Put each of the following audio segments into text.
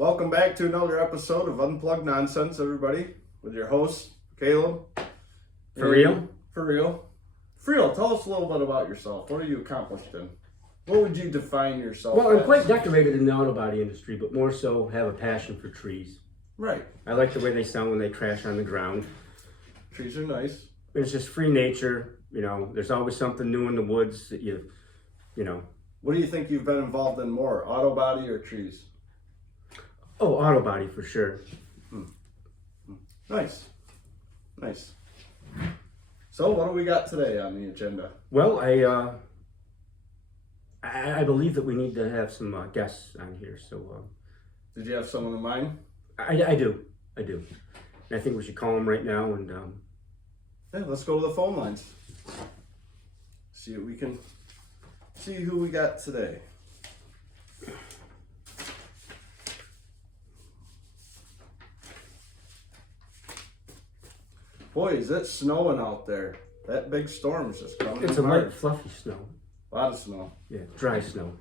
welcome back to another episode of Unplugged Nonsense, everybody, with your host, Caleb. For real? For real. For real, tell us a little bit about yourself. What are you accomplished in? What would you define yourself Well, I'm as? quite decorated in the auto body industry, but more so have a passion for trees. Right. I like the way they sound when they crash on the ground. Trees are nice. It's just free nature, you know. There's always something new in the woods that you know. What do you think you've been involved in more, auto body or trees? Oh, auto body for sure. Nice. Nice. So, what do we got today on the agenda? Well, I believe that we need to have some guests on here. So, Did you have someone in mind? I do. And I think we should call them right now and. Yeah, let's go to the phone lines. See who we got today. Boy, is it snowing out there. That big storm's just coming. It's a light, fluffy snow. A lot of snow. Yeah, dry snow.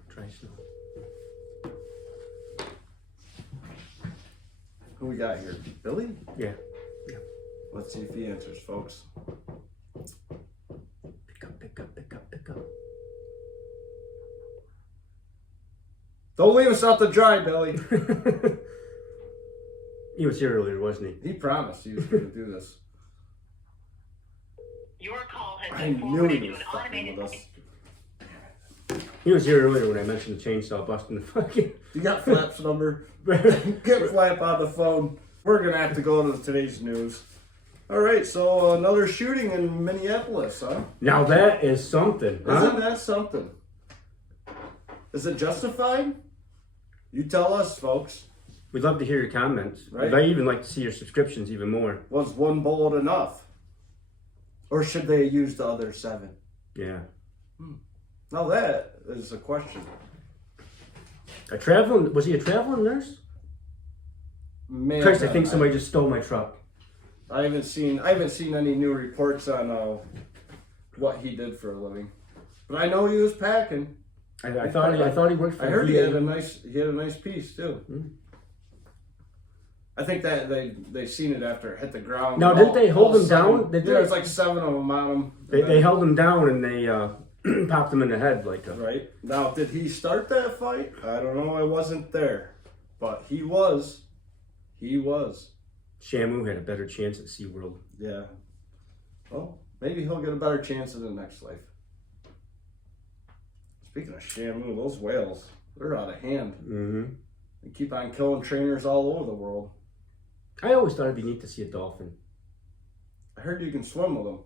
Who we got here? Billy? Yeah. Let's see if he answers, folks. Pick up. Don't leave us out to dry, Billy. He was here earlier, wasn't he? He promised he was going to do this. Your call has I been knew forwarded he to was an fucking automated with us. He was here earlier when I mentioned the chainsaw busting the fucking. You got Flap's number? Get Flap on the phone. We're going to have to go to today's news. All right, so another shooting in Minneapolis, huh? Now that is something, huh? Isn't that something? Is it justified? You tell us, folks. We'd love to hear your comments. Right. I'd even like to see your subscriptions even more. Was one bullet enough? Or should they use the other 7? Yeah. Now that is a question. Was he a traveling nurse? Man, Christ, I think somebody just stole my truck. I haven't seen any new reports on what he did for a living, but I know he was packing. I thought he worked for. I heard the he VA. had a nice piece too. I think that they seen it after it hit the ground. Now, didn't they hold him down? There's like 7 of them on him. They held him down and they popped him in the head like a. Right now, did he start that fight? I don't know. I wasn't there, but he was. Shamu had a better chance at SeaWorld. Yeah. Well, maybe he'll get a better chance in the next life. Speaking of Shamu, those whales, they're out of hand. Mm-hmm. They keep on killing trainers all over the world. I always thought it'd be neat to see a dolphin. I heard you can swim with them.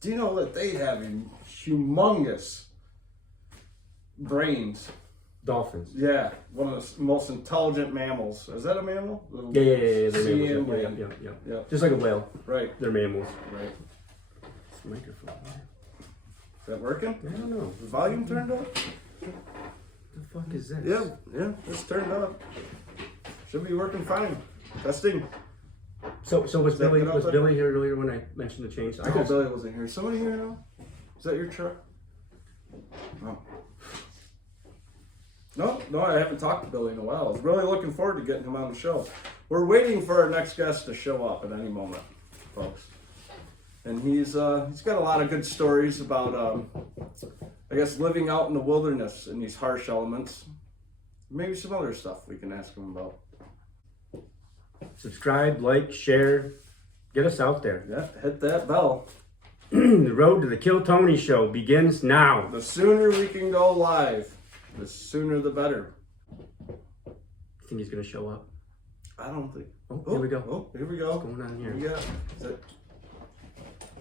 Do you know that they have humongous brains? Dolphins. Yeah, one of the most intelligent mammals. Is that a mammal? Yeah. They're Sea mammals. and Yeah. Yeah. Just like a whale. Right, They're mammals. right. This microphone. Is that working? I don't know. The volume turned up? What the fuck is this? Yeah, it's turned up. Should be working fine. Testing. So was that Billy good out there? here earlier when I mentioned the chainsaw? I thought Billy wasn't here. Somebody here now? Is that your truck? No, I haven't talked to Billy in a while. I was really looking forward to getting him on the show. We're waiting for our next guest to show up at any moment, folks. And he's got a lot of good stories about, I guess, living out in the wilderness in these harsh elements. Maybe some other stuff we can ask him about. Subscribe, like, share, get us out there. Yeah, hit that bell. The road to the Kill Tony show begins now. The sooner we can go live, the sooner the better. You think he's gonna show up? I don't think. Oh, here we go. Oh, here we go. What's going on here? What we got? Is it?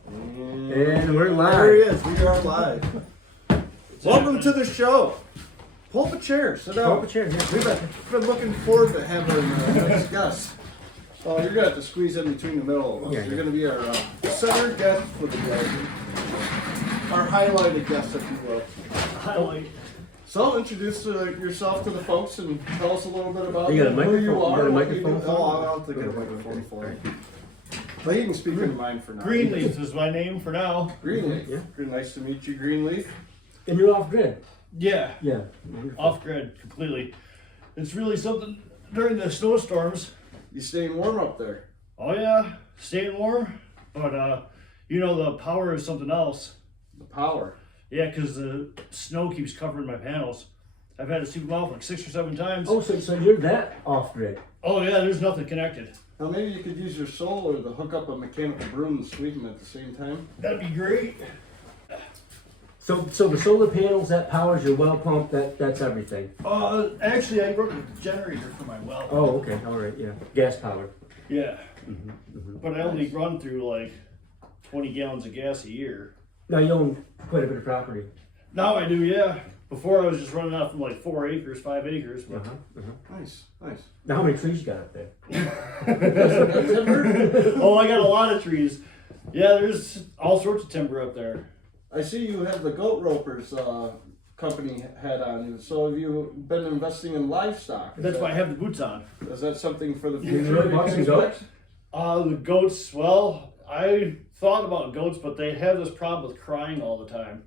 And we're live. There he is. We are live. Welcome to the show. Pull up a chair. Sit down. Pull up a chair, yeah. We've been looking forward to having our next guest. Oh, you're gonna have to squeeze in between the middle of us. Yeah, You're yeah. gonna be our center guest for the day. Our highlighted guest, if you will. Highlight. So introduce yourself to the folks and tell us a little bit about You got a who you microphone? are. You got a what you do. microphone? Oh, I'll have to get a microphone for you. But you can speak in mine for now. Greenleaf is my name for now. Greenleaf. Yeah. Nice to meet you, Greenleaf. And you're off grid. Yeah, Yeah. off grid completely. It's really something during the snowstorms. You staying warm up there? Oh yeah, staying warm. But you know, the power is something else. The power. Yeah, because the snow keeps covering my panels. I've had to sweep them off like 6 or 7 times. Oh, so you're that off grid. Oh yeah, there's nothing connected. Now maybe you could use your solar to hook up a mechanical broom and sweep them at the same time. That'd be great. So the solar panels, that powers your well pump, that's everything. Actually, I broke a generator for my well. Oh, okay, all right, yeah. Gas powered. Yeah. But I only run through like 20 gallons of gas a year. Now you own quite a bit of property. Now I do, yeah. Before I was just running out from like 4 acres, 5 acres. But Nice, nice. Now how many trees you got up there? oh, I got a lot of trees. Yeah, there's all sorts of timber up there. I see you have the goat ropers company hat on you. So have you been investing in livestock? That's why I have the boots on. Is that something for the You future? really bought some goats? The goats, well, I thought about goats, but they have this problem with crying all the time.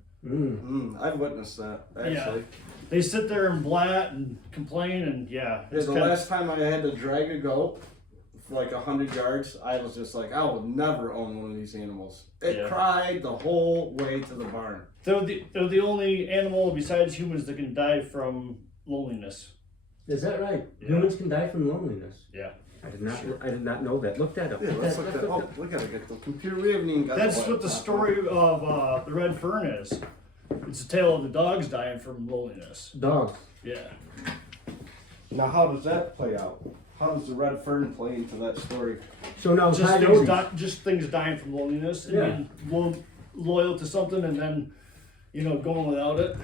I've witnessed that actually. They sit there and blat and complain, and Yeah, the last time I had to drag a goat for like 100 yards, I was just like, I will never own one of these animals. It cried the whole way to the barn. They're the only animal besides humans that can die from loneliness. Is that right? Yeah. Humans can die from loneliness. Yeah. I did not know that. Look that up. Yeah, let's look that. Oh, we gotta get the computer. We haven't even got. That's what the story of the red fern is. It's a tale of the dogs dying from loneliness. Dogs. Yeah. Now, how does that play out? How does the red fern play into that story? So now Just things dying from loneliness and being loyal to something, and then going without it.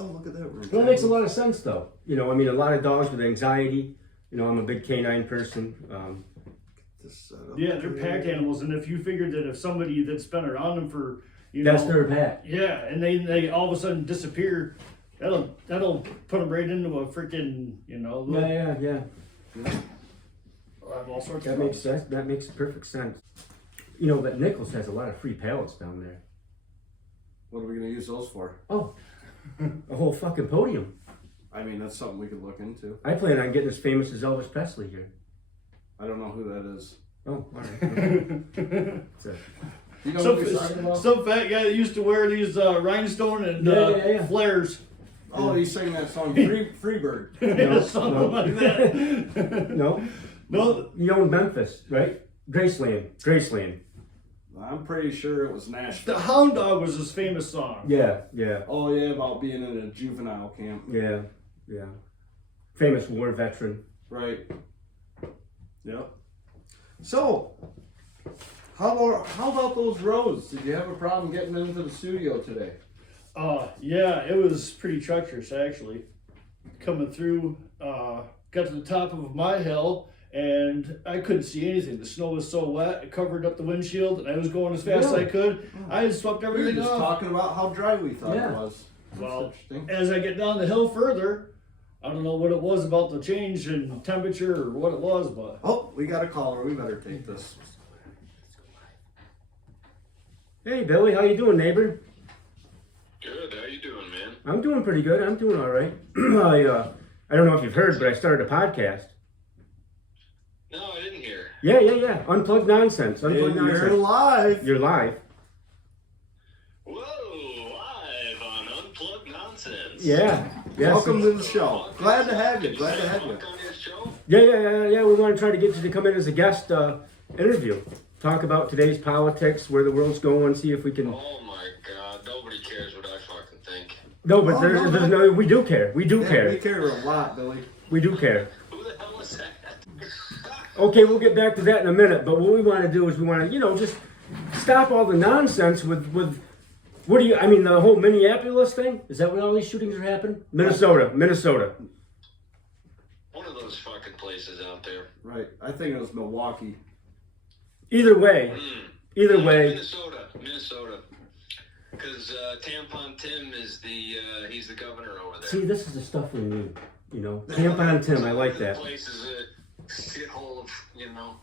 Oh, look at that room. Well, it makes a lot of sense, though. I mean, a lot of dogs with anxiety. I'm a big canine person. Yeah, they're pack animals, and if you figured that if somebody that's been around them for That's their pack. yeah, and they all of a sudden disappear, that'll put them right into a freaking Yeah. all sorts That of makes sense. That makes perfect sense. But Nichols has a lot of free pallets down there. What are we gonna use those for? Oh, a whole fucking podium. I mean, that's something we could look into. I plan on getting as famous as Elvis Presley here. I don't know who that is. Oh, all right. So, You know what he's talking about? Some fat guy that used to wear these rhinestone and flares. Oh, he's singing that song, Freebird. Something like that. no. No. You own Memphis, right? Graceland. I'm pretty sure it was Nashville. The Hound Dog was his famous song. Yeah. Oh yeah, about being in a juvenile camp. Yeah. Famous war veteran. Right. Yep. So, how about those roads? Did you have a problem getting into the studio today? Yeah, it was pretty treacherous actually. Coming through, got to the top of my hill and I couldn't see anything. The snow was so wet, it covered up the windshield, and I was going as fast as I could. I had swept We were everything just off. talking about how dry we thought Yeah. it was. That's Well, interesting. as I get down the hill further, I don't know what it was about the change in temperature or what it was, but Oh, we got a caller. We better take this. Hey, Billy, how you doing, neighbor? Good. How you doing, man? I'm doing pretty good. I'm doing all right. I don't know if you've heard, but I started a podcast. No, I didn't hear. Yeah. Unplugged nonsense. And Unplugged you're nonsense. live. You're live. Whoa, live on Unplugged Nonsense. Yeah. Welcome to the show. Glad to have you. Glad to have you. On your show? Yeah. We want to try to get you to come in as a guest interview. Talk about today's politics, where the world's going, see if we can. Oh my God, nobody cares what I fucking think. No, but Oh, there's no. no. We do care. We do Yeah, care. we care a lot, Billy. We do care. Who the hell is that? Okay, we'll get back to that in a minute. But what we want to do is we want to, just stop all the nonsense with. What do you? I mean, the whole Minneapolis thing. Is that where all these shootings are happening? Minnesota. One of those fucking places out there. Right. I think it was Milwaukee. Either way. Minnesota. Because Tampon Tim is he's the governor over there. See, this is the stuff we need. Tampon Tim. I like that. The place is a shithole of,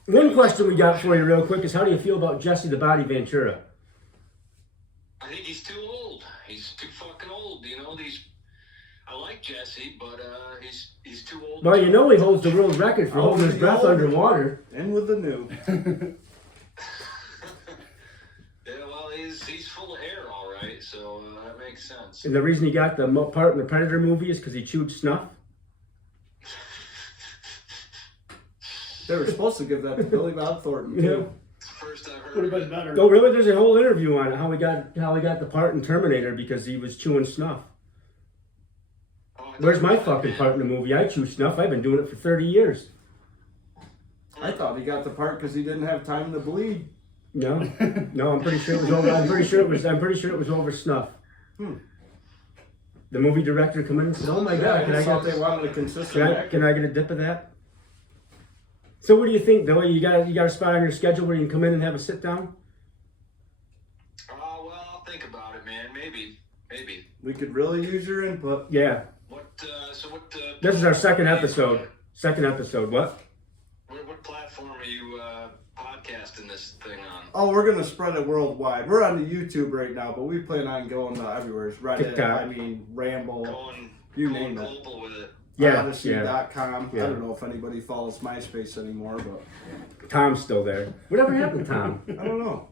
One question we got for you real quick is how do you feel about Jesse the Body Ventura? I think he's too old. He's too fucking old. These I like Jesse, but he's too old. Well, you know he holds the world record for holding his breath underwater. In with the new. Yeah, well, he's full of hair, all right, so that makes sense. And the reason he got the part in the Predator movie is because he chewed snuff. They were supposed to give that to Billy Bob Thornton too. Yeah. It's the first I've heard Would of have it. been better. Oh, really? There's a whole interview on it, how he got the part in Terminator because he was chewing snuff. Oh, I Where's thought my that, fucking man. part in the movie? I chew snuff. I've been doing it for 30 years. I thought he got the part because he didn't have time to bleed. No, no, I'm pretty sure it was over. I'm pretty sure it was over snuff. The movie director come in and said, "Oh my God, can I thought get they wanted a consistent actor. can I get a dip of that?" So what do you think, Billy? You got a spot on your schedule where you can come in and have a sit down? Well, I'll think about it, man. Maybe. We could really use your input. Yeah. What? This is our second episode. Second episode. What? What platform are you podcasting this thing on? Oh, we're gonna spread it worldwide. We're on the YouTube right now, but we plan on going everywhere. It's Reddit, TikTok. Ramble, Going name it. global with it. Yeah. Odyssey.com. Yeah. I don't know if anybody follows MySpace anymore, but Tom's still there. Whatever happened to Tom? I don't know.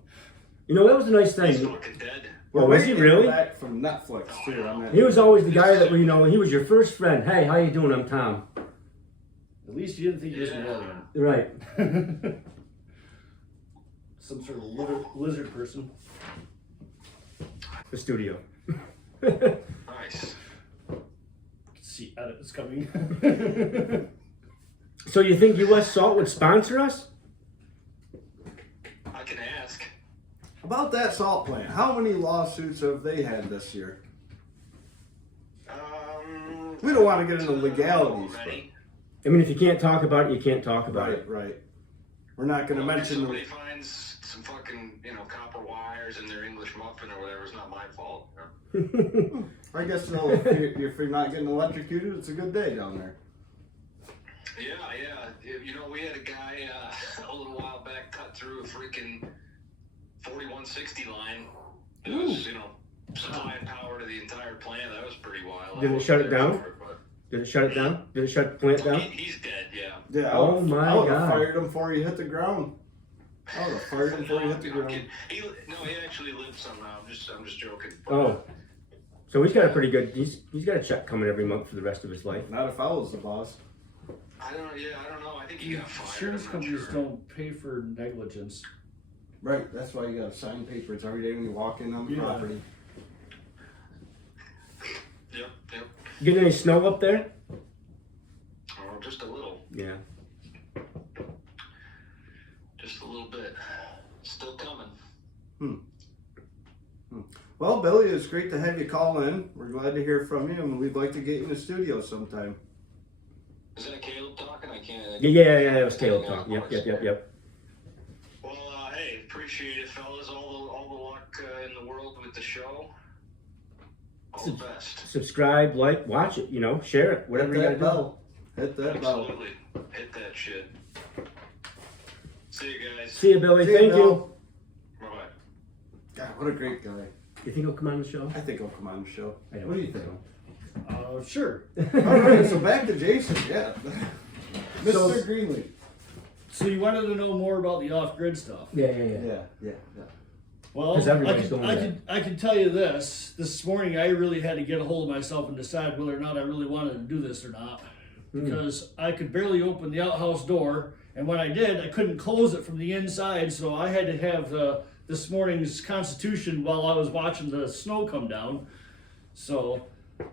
You know, that was a nice He's thing. fucking dead. Well, was he waiting really? back from Netflix too. On that. He was always the guy that, you know, he was your first friend. Hey, how you doing? I'm Tom. At least you didn't think he was an Right. alien. Some sort of lizard person. The studio. Nice. See, edits coming. So you think U.S. Salt would sponsor us? I can ask. About that salt plant, how many lawsuits have they had this year? We don't want to get into legalities, Many. I mean, if you can't talk about it, you can't talk about it. Right. We're not going to Well, if mention somebody the. finds some fucking, copper wires in their English muffin or whatever, it's not my fault. You know? I guess no, if you're not getting electrocuted, it's a good day down there. Yeah. We had a guy a little while back cut through a freaking 4160 line. It was, supplying power to the entire plant. That was pretty wild. Did I it wasn't shut it there down? for it, but- Did it shut it down? Did it shut the plant down? He's dead, yeah. Yeah. Oh my I would have God. fired him before he hit the ground. I would have fired him before he hit the ground. He actually lived somehow. I'm just joking. Oh. So he's got a pretty good, he's got a check coming every month for the rest of his life. Not if I was the boss. I don't know. I think he got fired. Insurance I'm not companies sure. don't pay for negligence. Right. That's why you got to sign papers every day when you walk in on the Yeah. property. Yep. Getting any snow up there? Oh, just a little. Yeah. Just a little bit. Still coming. Well, Billy, it's great to have you call in. We're glad to hear from you, and we'd like to get you in the studio sometime. Is that Caleb talking? I can't. Yeah, it was Caleb talking. Yep. Well, hey, appreciate it, fellas. All the luck in the world with the show. All the best. Subscribe, like, watch it, share it, whatever you Hit gotta that do. bell. Hit that bell. Absolutely. Hit that shit. See you guys. See you, Billy. See you, Thank Bill. you. Bye-bye. God, what a great guy. You think he'll come on the show? I think he'll come on the show. I don't What do you think? so. Sure. All right, so back to Jason. Yeah. Mr. So- Greenlee. So you wanted to know more about the off-grid stuff? Yeah. Yeah. Well, 'Cause everybody's doing that. I can tell you this. This morning, I really had to get a hold of myself and decide whether or not I really wanted to do this or not. Because I could barely open the outhouse door, and when I did, I couldn't close it from the inside, so I had to have this morning's Constitution while I was watching the snow come down. So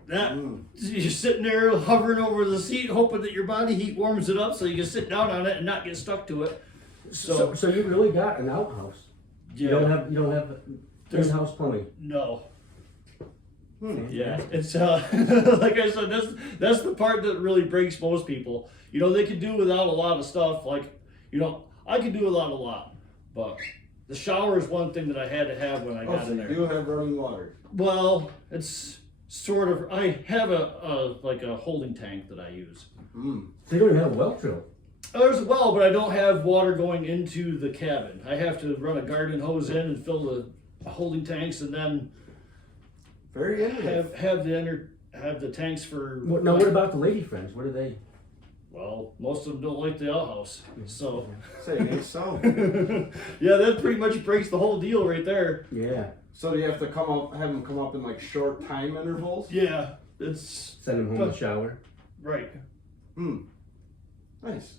that you're sitting there hovering over the seat, hoping that your body heat warms it up so you can sit down on it and not get stuck to it. So you really got an outhouse. You don't have in-house plumbing. No. Yeah, it's like I said, that's the part that really breaks most people. They could do without a lot of stuff. Like, I could do without a lot, but the shower is one thing that I had to have when I got So in you there. do have running water. Well, it's sort of. I have a holding tank that I use. So you don't even have a well drill. There's a well, but I don't have water going into the cabin. I have to run a garden hose in and fill the holding tanks, and then Very innovative. have the have the tanks for. Now, what about the lady friends? What are they? Well, most of them don't like the outhouse, so. Say it ain't so. Yeah, that pretty much breaks the whole deal right there. Yeah. So do you have to have them come up in like short time intervals? Yeah, it's Send them home to shower. right. Nice.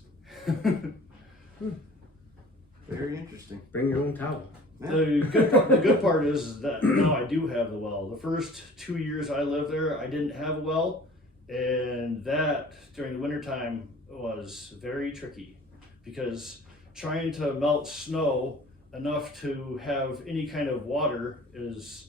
Very interesting. Bring your own towel. The good part is that now I do have the well. The first 2 years I lived there, I didn't have a well, and that during the wintertime was very tricky because trying to melt snow enough to have any kind of water is,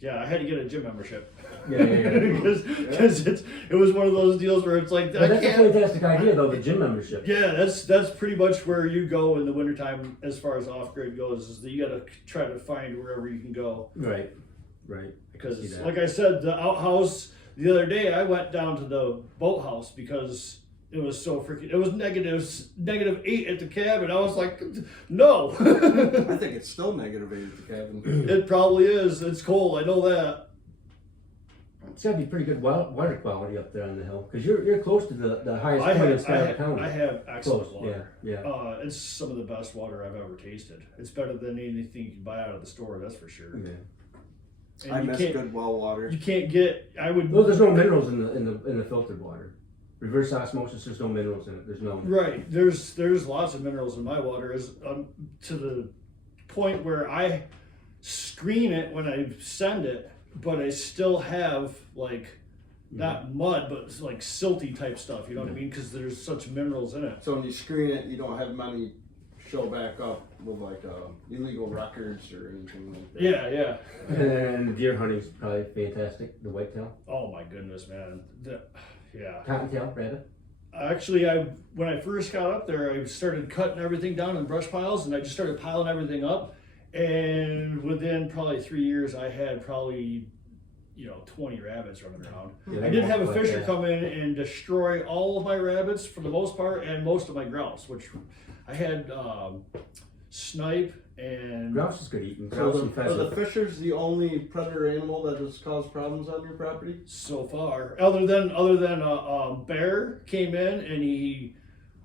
yeah, I had to get a gym membership. Yeah. Because it was one of those deals where it's like, But I that's a can't. fantastic idea, though, the gym membership. Yeah, that's pretty much where you go in the wintertime as far as off grid goes, is that you gotta try to find wherever you can go. Right. I can see Because that. like I said, the outhouse, the other day I went down to the boathouse because it was so freaking, it was -8 at the cabin. I was like, no. I think it's still -8 at the cabin. It probably is. It's cold, I know that. It's gotta be pretty good water quality up there on the hill, because you're close to the highest point in Schuyler County. I have excellent Close, water. yeah. It's some of the best water I've ever tasted. It's better than anything you can buy out of the store, that's for sure. Yeah. And I you miss can't- good well water. You can't get. I would. Well, there's no minerals in the filtered water. Reverse osmosis, there's no minerals in it. There's no. Right. There's lots of minerals in my water. Is to the point where I screen it when I send it, but I still have like not mud, but it's like silty type stuff. You know what I mean? Because there's such minerals in it. So when you screen it, you don't have many show back up with like illegal records or anything like that. Yeah. And deer hunting's probably fantastic. The whitetail, Oh my goodness, man. Yeah. cottontail, rabbit. Actually, when I first got up there, I started cutting everything down in brush piles, and I just started piling everything up. And within probably 3 years, I had probably 20 rabbits running around. Yeah, I did have a like fisher that. come in and destroy all of my rabbits for the most part, and most of my grouse, which I had snipe and Grouse is good eating. So Grouse and are the pheasant. fishers the only predator animal that has caused problems on your property? so far, other than a bear came in and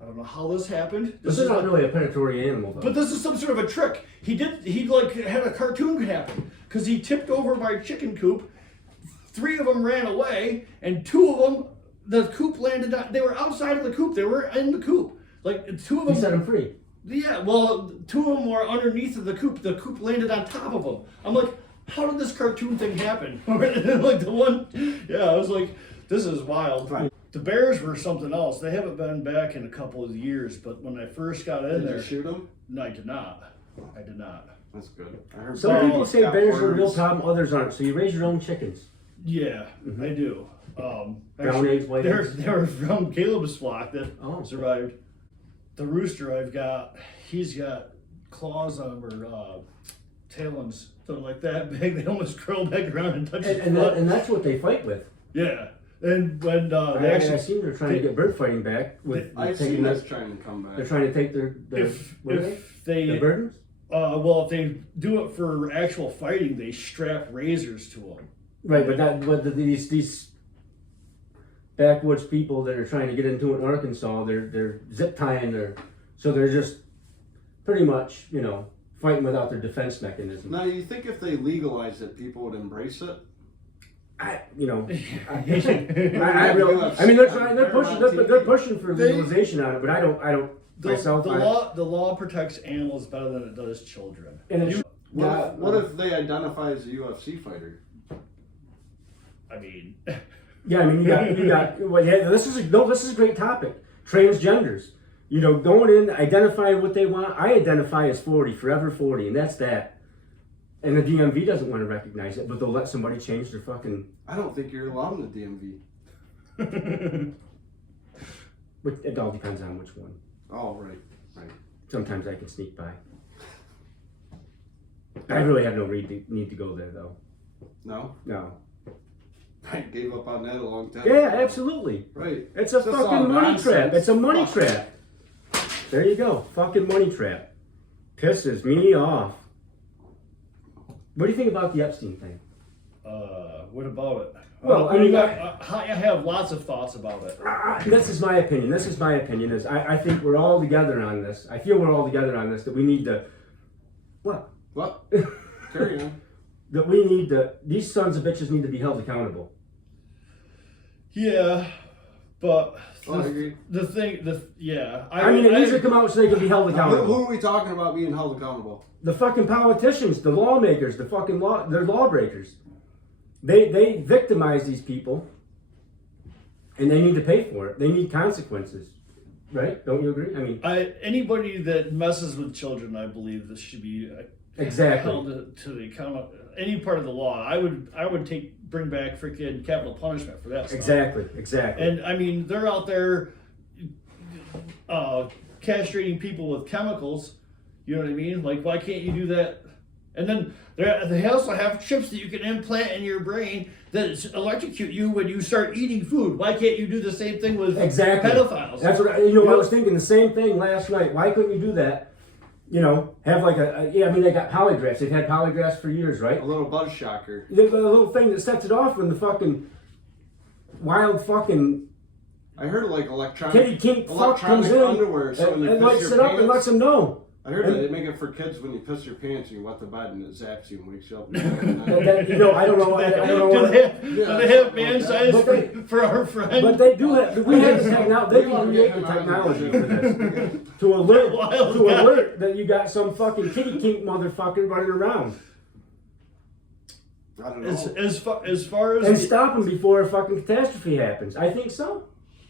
I don't know how this happened. This is not really a predatory animal, though. But this is some sort of a trick. He like had a cartoon happen because he tipped over my chicken coop. 3 of them ran away, and 2 of them, the coop landed on. They were outside of the coop. They were in the coop. Like 2 of He them. set him free. Yeah, well, 2 of them were underneath of the coop. The coop landed on top of them. I'm like, how did this cartoon thing happen? Like the one, yeah, I was like, this is wild. Right. The bears were something else. They haven't been back in a couple of years, but when I first got in Did there, you shoot them? no, I did not. I did not. That's good. I heard Some Paul people say got bears are a real worms. problem, others aren't. So you raise your own chickens. Yeah, I do. Brown Actually, eggs, white eggs? they were from Caleb's flock that Oh. survived. The rooster I've got, he's got claws on him or talons, so like that big. They almost curl back around and touch his foot. And that's what they fight with. Yeah, and when they I actually, seen they're trying to get bird fighting back with I've taking seen this. this trying to come back. They're trying to take their if what are they? if they The burdens. well, if they do it for actual fighting, they strap razors to them. Right, but these backwoods people that are trying to get into it in Arkansas, they're zip tying so they're just pretty much fighting without their defense mechanism. Now, you think if they legalized it, people would embrace it? I mean, they're trying, they're pushing for legalization on it, but I don't myself. The law protects animals better than it does children. And it's, What if they identify as a UFC fighter? I mean, yeah, I mean, you got. Well, yeah, this is a great topic. Transgenders, going in, identifying what they want. I identify as 40, forever 40, and that's that. And the DMV doesn't want to recognize it, but they'll let somebody change their fucking. I don't think you're allowed in the DMV. It all depends on which one. Oh, right. Sometimes I can sneak by. I really have no need to go there, though. No? No. I gave up on that a long time Yeah, ago. absolutely. Right. It's a It's just all fucking money nonsense. trap. It's a money Fuck. trap. There you go. Fucking money trap. Pisses me off. What do you think about the Epstein thing? what about it? Well, I mean, I have lots of thoughts about it. this is my opinion. This is my opinion. Is I think we're all together on this. I feel we're all together on this. That we need to. What? What? Carry on. That we need to. These sons of bitches need to be held accountable. Yeah, but Oh, I agree. I mean, it needs to come out so they can be held Who accountable. are we talking about being held accountable? The fucking politicians, the lawmakers, the fucking they're lawbreakers. They victimize these people, and they need to pay for it. They need consequences, right? Don't you agree? I mean, anybody that messes with children, I believe this should be exactly. held to the account of any part of the law. I would bring back freaking capital punishment for that stuff. Exactly. And I mean, they're out there castrating people with chemicals. You know what I mean? Like, why can't you do that? And then they also have chips that you can implant in your brain that electrocute you when you start eating food. Why can't you do the same thing with pedophiles? That's what I was thinking. The same thing last night. Why couldn't you do that? You know, have like I mean, they got polygraphs. They've had polygraphs for years, right? A little buzz shocker. The little thing that sets it off when the fucking wild fucking I heard like electronic kitty kink fuck comes in underwear. So when you and piss lights your it up pants, and lets them know. I heard that they make it for kids when you piss your pants and you wet the bed and it zaps you and wakes you up. I don't know. I don't know. Do they have man size for our friends? But they do have. We have the technology. They can create the technology for this to alert that you got some fucking kitty kink motherfucker running around. I don't know. As far as And stop them before a fucking catastrophe happens. I think so.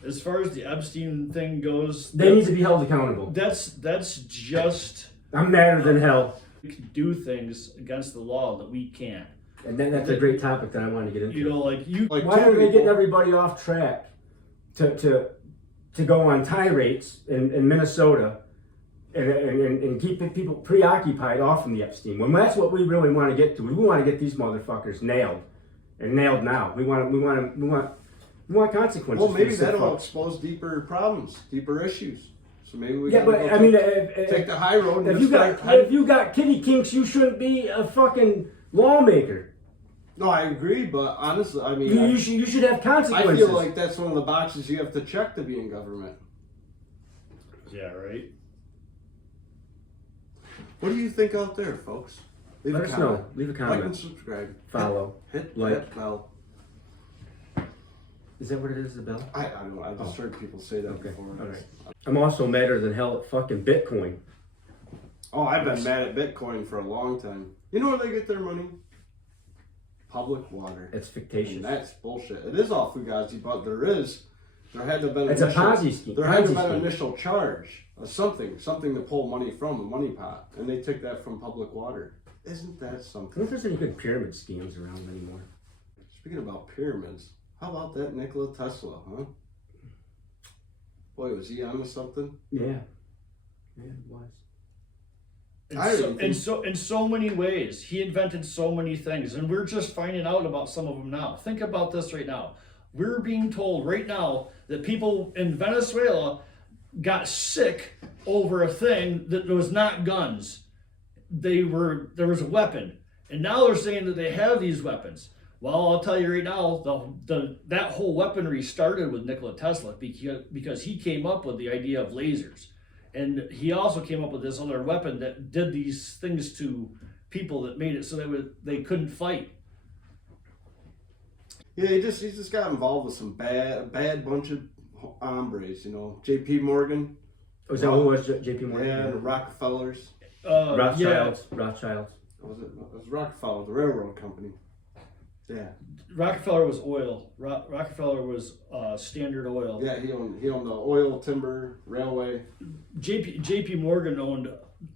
As far as the Epstein thing goes, They need to be held accountable. that's just I'm madder than hell. we can do things against the law that we can't. And then that's a great topic that I wanted to get into. You know, like you. Like Why two are they getting people- everybody off track to go on tirades in Minnesota and keep people preoccupied off from the Epstein? When that's what we really want to get to. We want to get these motherfuckers nailed, and nailed now. We want consequences. Well, maybe for some that'll fucks. expose deeper problems, deeper issues. So maybe we Yeah, gotta but go I mean, take the high road. And if you just got if you got kitty kinks, you shouldn't be a fucking lawmaker. No, I agree, but honestly, I mean, You should have I consequences. feel like that's one of the boxes you have to check to be in government. Yeah, right. What do you think out there, folks? Leave Let a us comment. know. Leave a Like comment. and subscribe. Follow. Hit Like. that bell. Is that what it is? The bell? I don't know. I just heard people say that Okay. before. All right. I'm also madder than hell at fucking Bitcoin. Oh, I've been mad at Bitcoin for a long time. You know where they get their money? Public water. It's And fictitious. that's bullshit. It is all fugazi, but there had to have been It's a Ponzi scheme. There had to Ponzi have been an scheme. initial charge of something to pull money from the money pot, and they took that from public water. Isn't that I don't something? think there's any good pyramid schemes around anymore. Speaking about pyramids, how about that Nikola Tesla, huh? Boy, was he onto something? Yeah. Yeah, it was. In so many ways, he invented so many things, and we're just finding out about some of them now. Think about this right now. We're being told right now that people in Venezuela got sick over a thing that was not guns. There was a weapon, and now they're saying that they have these weapons. Well, I'll tell you right now, that whole weaponry started with Nikola Tesla because he came up with the idea of lasers. And he also came up with this other weapon that did these things to people that made it so they couldn't fight. Yeah, he just got involved with some bad bunch of hombres, you know. J.P. Morgan. Was that who was J.P. Morgan? Yeah, the Rockefellers. Rothschilds. Was it was Rockefeller, the railroad company. Yeah. Rockefeller was oil. Rockefeller was Standard Oil. Yeah, he owned the oil, timber, railway. J.P. Morgan owned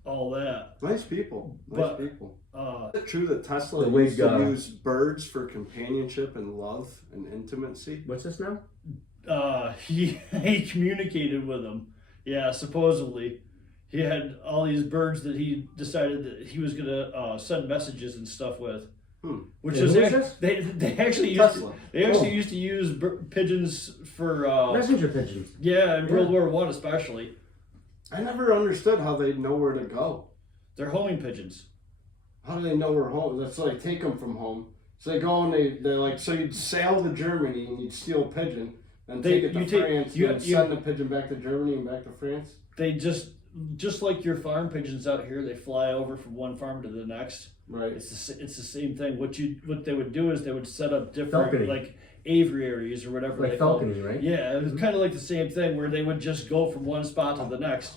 all that. Nice people. But- People. Is it true that Tesla The used to wig, use birds for companionship and love and intimacy? What's this now? He communicated with them. Yeah, supposedly. He had all these birds that he decided that he was gonna send messages and stuff with. Which Yeah, is who is this? they actually Tesla. used to use pigeons for Messenger pigeons. yeah, in World War I especially. I never understood how they'd know where to go. They're homing pigeons. How do they know where home? That's like take them from home, So they go and they like, so you'd sail to Germany and you'd steal a pigeon and take it to France and send the pigeon back to Germany and back to France? They just like your farm pigeons out here, they fly over from one farm to the next. Right. It's the same thing. What they would do is they would set up different Falconry. like aviaries or whatever Like they call falconry, right? Yeah, it was kind of like the same thing where they would just go from one spot to the next,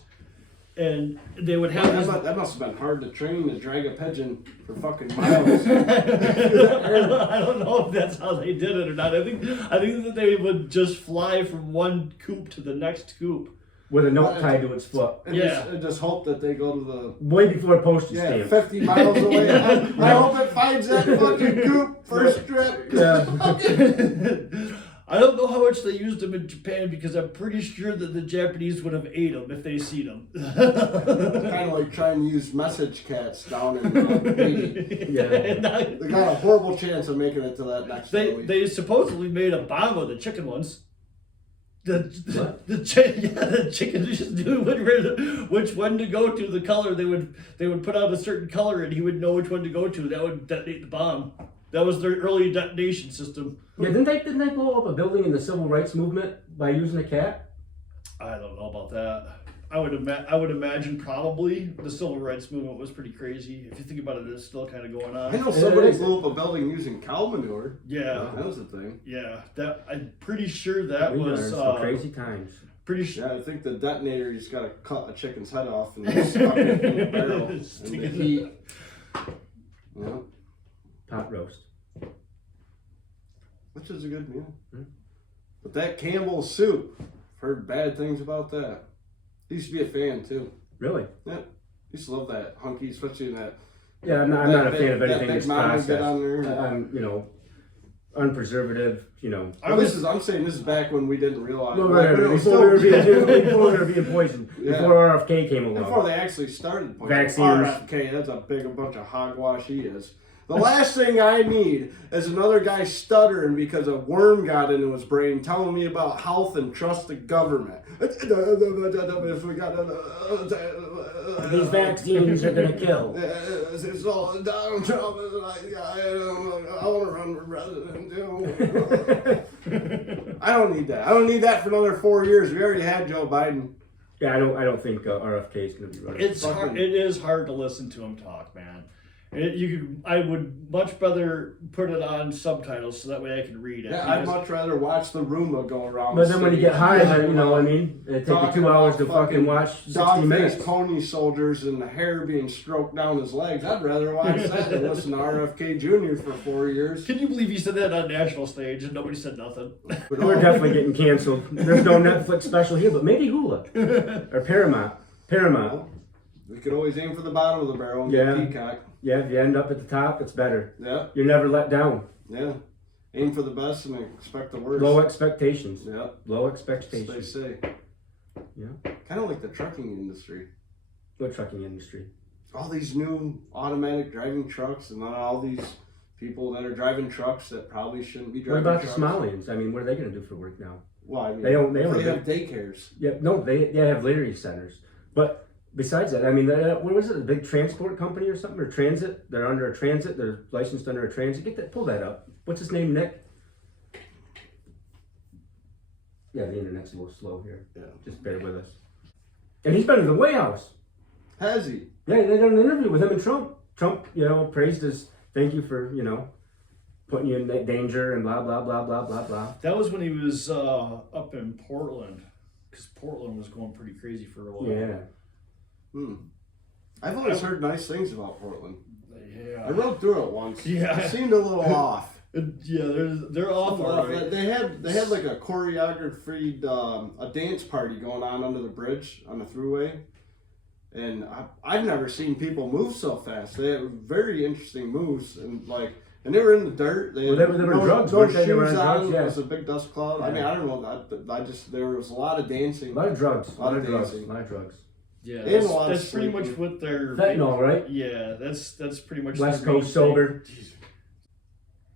and they would have this. That must have been hard to train to drag a pigeon for fucking miles. I don't know if that's how they did it or not. I think that they would just fly from one coop to the next coop. With a note tied to its foot. And Yeah. just hope that they go to the Way before postage stamp. 50 miles away. I hope it finds that fucking coop first trip. Yeah. I don't know how much they used them in Japan because I'm pretty sure that the Japanese would have ate them if they seen them. Kind of like trying to use message cats down in Haiti. Yeah. They got a horrible chance of making it to that next Louis. They supposedly made a bomb of the chicken ones. The chicken just knew which one to go to. The color they would put out a certain color and he would know which one to go to. That would detonate the bomb. That was their early detonation system. Yeah, didn't they blow up a building in the civil rights movement by using a cat? I don't know about that. I would imagine probably the civil rights movement was pretty crazy. If you think about it, it's still kind of going I on. know somebody blew up a building using cow manure. Yeah, That was a thing. yeah. That I'm pretty sure that We was learned some crazy times. pretty sure. Yeah, I think the detonator, you just got to cut a chicken's head off and stuck it in the barrel. And Stick the it in heat. Yeah, Pot roast. which is a good meal. Hmm. But that Campbell's soup, I've heard bad things about that. Used to be a fan too. Really? Yeah, used to love that hunky, especially in that. Yeah, I'm not a fan of anything that that's big mama get processed. on there. I'm, unpreservative, Well, I'm saying this is back when we didn't realize. Well, like, right, when it was before we still- were being poisoned, Yeah. before RFK came along. Before they actually started poisoning. Vaccines. RFK, that's a bunch of hogwash he is. The last thing I need is another guy stuttering because a worm got into his brain telling me about health and trust the government. These vaccines are gonna kill. It's all Donald Trump is like, I want to run for president too. I don't need that. I don't need that for another 4 years. We already had Joe Biden. Yeah, I don't think RFK is gonna be running. It's hard. It is hard to listen to him talk, man. I would much rather put it on subtitles so that way I can read it. Yeah, I'd much rather watch the Roomba go around. But the then when you city. get high, then, you know what I mean? It'd take you Talking 2 hours about to fucking watch 60 minutes. dog-faced pony soldiers and the hair being stroked down his legs. I'd rather watch that than listen to RFK Jr. for 4 years. Can you believe he said that on national stage and nobody said nothing? We're definitely getting canceled. There's no Netflix special here, but maybe Hulu or Paramount. Well, we could always aim for the bottom of the barrel and Yeah. get Peacock. Yeah, if you end up at the top, it's better. Yeah, You're never let down. yeah. Aim for the best and expect the worst. Low expectations. Yeah, Low as they expectations. say. Yeah. Kind of like the trucking industry. What trucking industry? All these new automatic driving trucks and then all these people that are driving trucks that probably shouldn't be What driving about trucks. the Somalians? I mean, what are they going to do for work now? Well, I mean, They don't- they they don't- have daycares. Yeah, no, they have literary centers. But besides that, I mean, what was it? A big transport company or something, or transit? They're under a transit. They're licensed under a transit. Pull that up. What's his name? Nick. Yeah, the internet's a little slow here. Yeah. Just bear with us. And he's been to the White House. Has he? Yeah, they did an interview with him and Trump. Trump, praised his thank you for, putting you in that danger and blah, blah, blah, blah, blah, blah. That was when he was up in Portland, because Portland was going pretty crazy for a while. Yeah. I've always heard nice things about Portland. Yeah. I rode through it once. Yeah. It seemed a little off. Yeah, they're awful. Right? They had like a choreographed a dance party going on under the bridge on the thruway, and I've never seen people move so fast. They had very interesting moves and they were in the dirt. They had Well, they were no, drugs, no weren't they? They shoes were on on. drugs, yeah. It was a big dust cloud. I Yeah. mean, I don't know. There was a lot of dancing. A lot of drugs. A lot of drugs. dancing. A lot of drugs. Yeah, And a lot of that's pretty much sleeping. what they're Fentanyl, right? Yeah, that's pretty much West their main Coast sober. thing.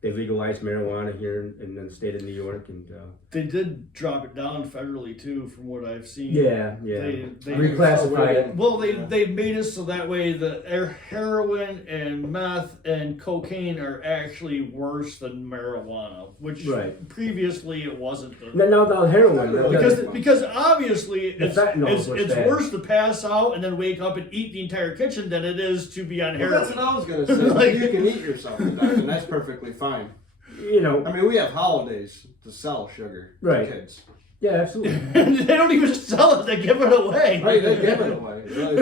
they legalized marijuana here in the state of New York, and They did drop it down federally too, from what I've seen. yeah, They reclassified it. Well, they made it so that way the heroin and meth and cocaine are actually worse than marijuana, which Right. previously it wasn't. Now the heroin, Because obviously The fentanyl was it's bad. worse to pass out and then wake up and eat the entire kitchen than it is to be on Well, heroin. that's what I was gonna say. Like- You can eat yourself to death, and that's perfectly fine. you know, I mean, we have holidays to sell sugar Right. to kids. yeah, absolutely. They don't even sell it; they give it away. Right, they give it away. Really.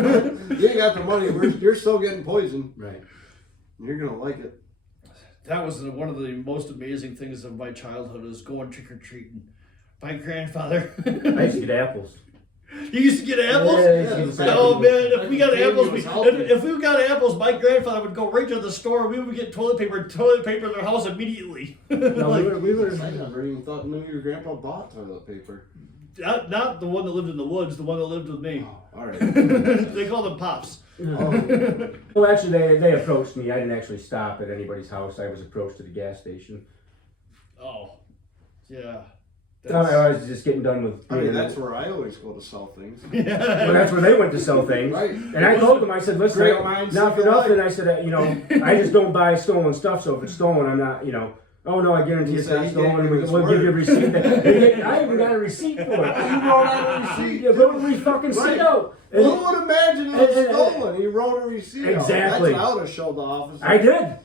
You ain't got the money. You're still getting poison. Right. You're gonna like it. That was one of the most amazing things of my childhood, is going trick or treating. My grandfather. I used to get apples. You used to get apples? Yeah, I used to get the Oh apples. man, if we got Baby apples, was healthy. if we got apples, my grandfather would go right to the store. We would get toilet paper in their house immediately. No, Like, we were I never even thought knew your grandpa bought toilet paper. not the one that lived in the woods, the one that lived with me. Oh, all right. They call them pops. Oh, Well, actually, they approached me. I didn't actually stop at anybody's house. I was approached at the gas station. Oh, yeah. I was just getting done with. I mean, that's where I always go to sell things. Well, that's where they went to sell things. Right. And I told them, I said, listen, Great minds not for think alike. nothing. I said, you know, I just don't buy stolen stuff. So if it's stolen, I'm not, you know. Oh no, I guarantee He it's said not he stolen. gave you his We'll give you a word. receipt. I even got a receipt for it. You wrote out a receipt. Yeah, wrote a fucking Right. receipt out. And Who would imagine it was and- stolen? He wrote a receipt. out. Exactly. That's what I would have showed the officer. I did.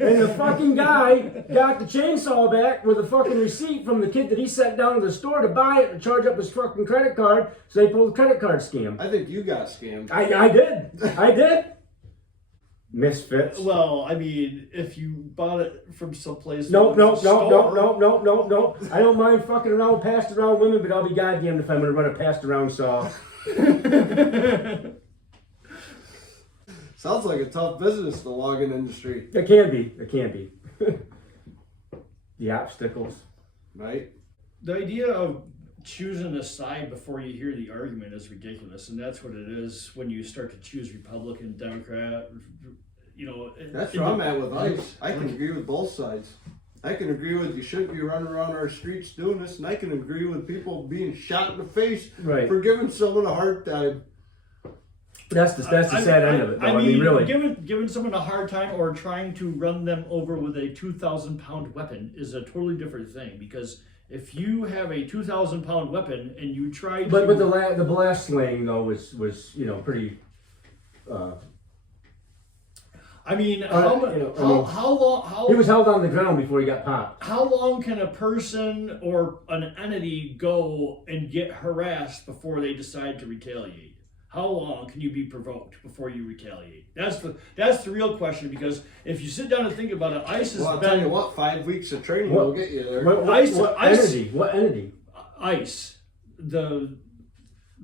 And the fucking guy got the chainsaw back with a fucking receipt from the kid that he sent down to the store to buy it and charge up his fucking credit card. So they pulled a credit card scam. I think you got scammed. I did. Misfits. Well, I mean, if you bought it from someplace. No. store- I don't mind fucking around, passed around women, but I'll be goddamned if I'm gonna run a passed around saw. Sounds like a tough business, the logging industry, It can be. The obstacles. right? The idea of choosing a side before you hear the argument is ridiculous, and that's what it is when you start to choose Republican, Democrat. You know, That's where I'm at with ICE. I can agree with both sides. I can agree with you shouldn't be running around our streets doing this, and I can agree with people being shot in the face Right. for giving someone a hard time. That's the sad end of it, though. I mean, really. giving someone a hard time or trying to run them over with a 2,000-pound weapon is a totally different thing. Because if you have a 2,000-pound weapon and you try to, But the blast slaying though was you know pretty. I mean, you know, how He was held on the ground before he got popped. how long can a person or an entity go and get harassed before they decide to retaliate? How long can you be provoked before you retaliate? That's the real question, because if you sit down and think about it, ICE has Well, I'll been tell you what, 5 weeks of training What- will get you there. What ICE entity? What entity? ICE, the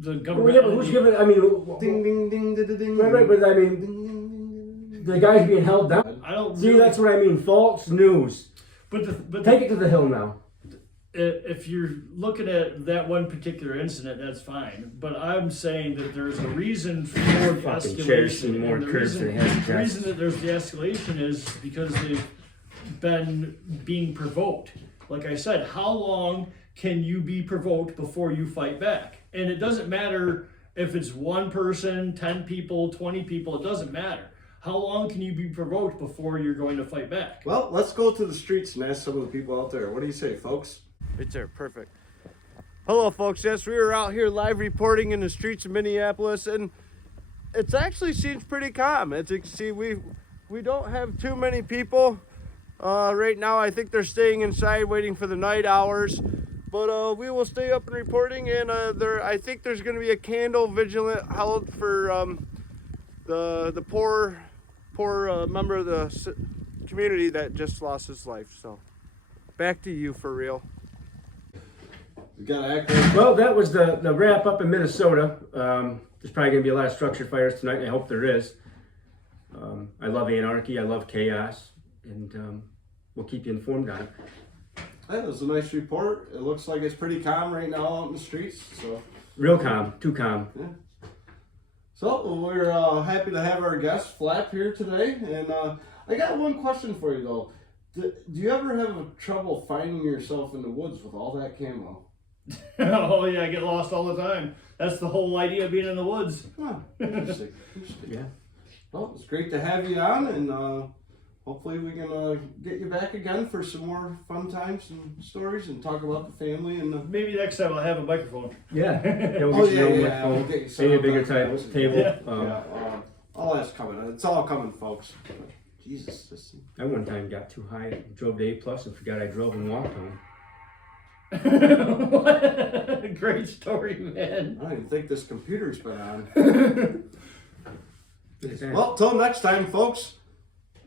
Well, government. yeah, but who's entity. giving? I mean, Ding, ding, ding, ding, ding, ding. right, but I mean, Ding, ding, ding, ding, ding. the guy's being held down. I don't See, really- that's what I mean. False news. But Take it to the hill now. if you're looking at that one particular incident, that's fine. But I'm saying that there's a reason for the Fucking cherishing escalation. more And the curves reason, than he has the chests. reason that there's the escalation is because they've been being provoked. Like I said, how long can you be provoked before you fight back? And it doesn't matter if it's one person, 10 people, 20 people, it doesn't matter. How long can you be provoked before you're going to fight back? Well, let's go to the streets and ask some of the people out there. What do you say, folks? Right there, perfect. Hello, folks. Yes, we are out here live reporting in the streets of Minneapolis, and it actually seems pretty calm. As you can see, we don't have too many people right now. I think they're staying inside, waiting for the night hours. But we will stay up and reporting, and I think there's going to be a candle vigilant held for the poor member of the community that just lost his life. So, back to you for real. We got to act like Well, that was the wrap up in Minnesota. There's probably going to be a lot of structure fires tonight, and I hope there is. I love anarchy. I love chaos, and we'll keep you informed on it. that was a nice report. It looks like it's pretty calm right now out in the streets. So, Real calm, too calm. so we're happy to have our guest Flap here today, and I got one question for you though. Do you ever have trouble finding yourself in the woods with all that camo? Oh yeah, I get lost all the time. That's the whole idea of being in the woods. Huh, interesting. Interesting. Yeah. Well, it's great to have you on, and hopefully we can get you back again for some more fun times and stories and talk about the family and the. Maybe next time I'll have a microphone. Yeah. Yeah, we'll Oh, get you yeah, over yeah, we'll get you set maybe a up bigger on table. that. Table. Yeah. All that's coming. It's all coming, folks. Jesus, this. I one time got too high, drove to A plus, and forgot I drove and walked home. What a great story, man. I don't even think this computer's been on. Look at that. Well, till next time, folks.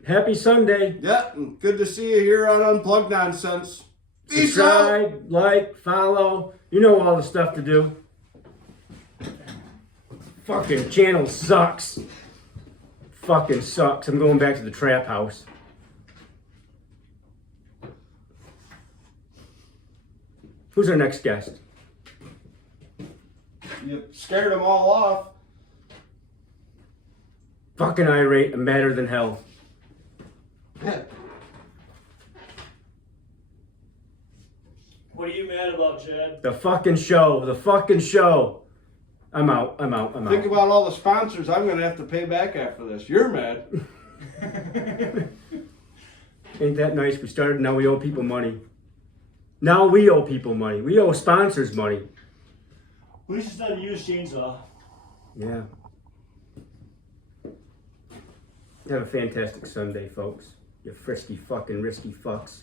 Happy Sunday. Yeah, and good to see you here on Unplugged Nonsense. Peace out. Subscribe, like, follow. You know all the stuff to do. Fucking channel sucks. Fucking sucks. I'm going back to the trap house. Who's our next guest? You scared them all off. Fucking irate and madder than hell. Yeah. What are you mad about, Chad? The fucking show. The fucking show. I'm out. I'm out. I'm Think out. about all the sponsors I'm going to have to pay back after this. You're mad. Ain't that nice? We started, now we owe people money. Now we owe people money. We owe sponsors money. At least it's not a used chainsaw. Yeah. Have a fantastic Sunday, folks. You frisky fucking risky fucks.